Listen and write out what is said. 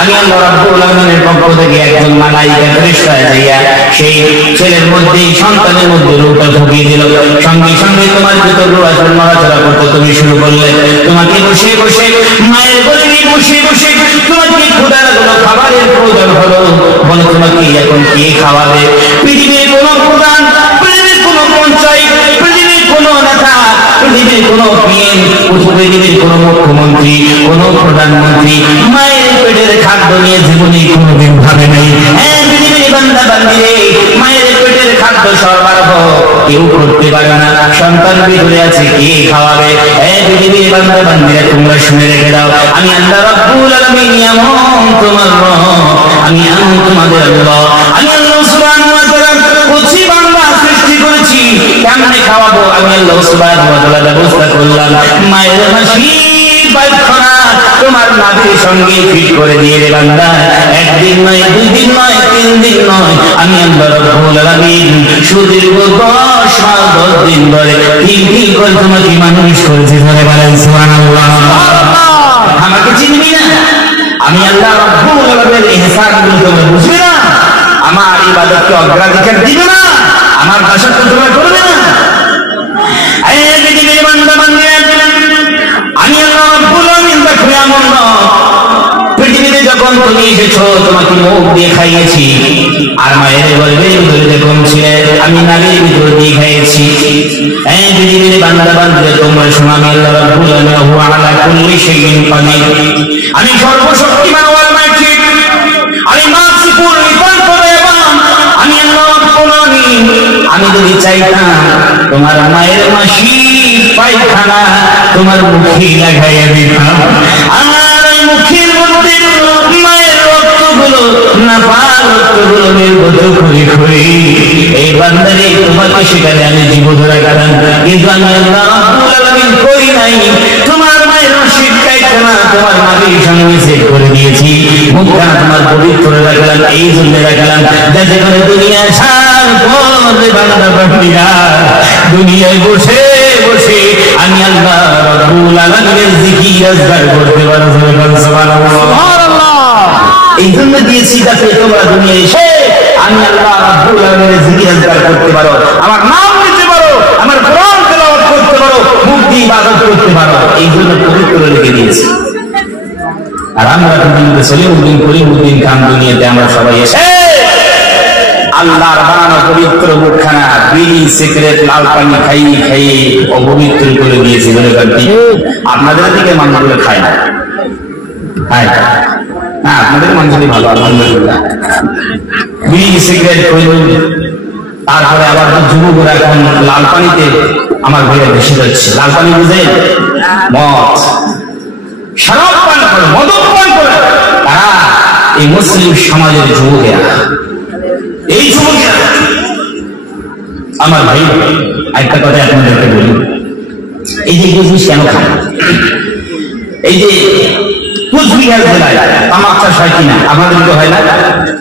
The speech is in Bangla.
আমি আল্লাহ রাব্বুল আলামিনের পক্ষ থেকে একজন মালায়েকা ফেরেশতা যাইয়া সেই ছেলের মধ্যে সন্তানের মধ্যে রূহটা ঢুকিয়ে দিল। সঙ্গে সঙ্গে তোমার ভিতর রূহ নড়াচড়া করতে তুমি শুরু করলে। তোমাকে বসে বসে মায়ের গর্ভে বসে বসে তোমাকে ক্ষুধা লাগলো, খাবারের প্রয়োজন হলো। বলে তোমাকে এখন কে খাওয়াবে? পৃথিবীর কোনো প্রধান, পৃথিবীর কোনো পঞ্চায়েত, পৃথিবীর কোনো নেতা, পৃথিবীর কোনো পিএম, পৃথিবীর কোনো মুখ্যমন্ত্রী, কোনো প্রধানমন্ত্রী মায়ের পেটের খাদ্য নিয়ে জীবনে কোনোদিন ভাবে নাই। হ্যাঁ পৃথিবীর বান্দা বান্দিরে, মায়ের পেটের খাদ্য সরবরাহ কেউ করতে পারে না। সন্তান ভিতরে আছে, কে খাওয়াবে? হ্যাঁ পৃথিবীর বান্দা বান্দিরা তোমরা শুনে রেখে দাও, আমি আল্লাহ রাব্বুল আলামিন এমন তোমার রব, আমি তোমাদের আল্লাহ, আমি আল্লাহ সুবহানাহু ওয়া তাআলা কুদসি বান্দা সৃষ্টি করেছি। কেমনে খাওয়াবো? আমি আল্লাহ সুবহানাহু ওয়া তাআলা ব্যবস্থা করলাম। মায়ের মাসি পায়খানা তোমার নাভির সঙ্গে ফিট করে দিয়ে রে বান্দা। একদিন নয়, দুই দিন নয়, 3 দিন নয়, আমি আল্লাহ রাব্বুল আলামিন সুদীর্ঘ 10 মাস 10 দিন ধরে তিন করে তোমাকে মানুষ করেছি। ধরে বলেন সুবহানাল্লাহ। আমাকে চিনবি না? আমি আল্লাহ রাব্বুল আলামিনের ইহসানগুলো তোমরা বুঝবে না? আমার ইবাদতকে অগ্রাধিকার দিবে না? আমার দাসত্ব তোমরা করবে না? এই পৃথিবীর বান্দা বান্দিরা, আমি আল্লাহ রাব্বুল আলামিন দেখো এমন না। পৃথিবীতে যখন তুমি এসেছো তোমাকে মুখ দিয়ে খাইয়েছি, আর মায়ের গর্ভে যখন ছিলে আমি নারীর ভিতর দিয়ে খাইয়েছি। এই পৃথিবীর বান্দা বান্দিরা তোমরা শোনো, আমি আল্লাহ রাব্বুল আলামিন হুয়া আলা কুল্লি শাইইন কাদির, আমি সর্বশক্তিমান ওয়াল মাজিদ, আমি মাসিকুল রিফান, আমি আল্লাহ রাব্বুল আলামিন। আমি যদি চাইতাম তোমার মায়ের মাসি পায়খানা তোমার মুখে লাগাইয়া দিতাম। আমার ওই মুখের মধ্যে মায়ের রক্তগুলো, নাপাক রক্তগুলো নির্গত করে করে এই বান্দারে তোমাকে সেখানে আমি জীবধরা কাটান। কিন্তু আমি আল্লাহ রাব্বুল আলামিন করি নাই। তোমার মায়ের মাসি পায়খানা তোমার নাভির সঙ্গে সেট করে দিয়েছি। মুখটা তোমার পবিত্র রাখলাম, এই জন্য রাখলাম যাতে করে দুনিয়া সার পরে বান্দা বান্দিরা দুনিয়ায় বসে বসে আমি আল্লাহ রাব্বুল আলামিনের জিকির আজকার করতে পারো। সুবহানাল্লাহ। এই জন্য দিয়েছি যাতে তোমরা দুনিয়ায় এসে আমি আল্লাহ রাব্বুল আলামিনের জিকির আজকার করতে পারো, আমার নাম নিতে পারো, আমার কোরআন তেলাওয়াত করতে পারো, মুক্তি ইবাদত করতে পারো। এই জন্য পবিত্র রেখে দিয়েছি। আর আমরা দুনিয়াতে সলিমউদ্দিন করিমউদ্দিন খান দুনিয়াতে আমরা সবাই এসে আল্লাহর বানানো পবিত্র মুখখানা বিড়ি সিগারেট লাল পানি খাইয়ে খাইয়ে অপবিত্র করে দিয়েছি। বলে কাটি আপনাদের দিকে মানুষগুলো খায় না, খায় না, আপনাদের মানুষগুলি ভালো আলহামদুলিল্লাহ। বিড়ি সিগারেট কইল, তারপরে আবার যুবকরা এখন লাল পানিতে আমার ঘরে বেশি যাচ্ছে। লাল পানি বুঝে মদ, শরাব পান করে, মদ পান করে তারা এই মুসলিম সমাজের যুবকেরা। এই যুবকেরা আমার ভাই একটা কথা আপনাদেরকে বলি, এই যে জিনিস কেন খান? এই যে কুচবিহার জেলায় তামাক চাষ হয় কিনা? আমাদের তো হয় না।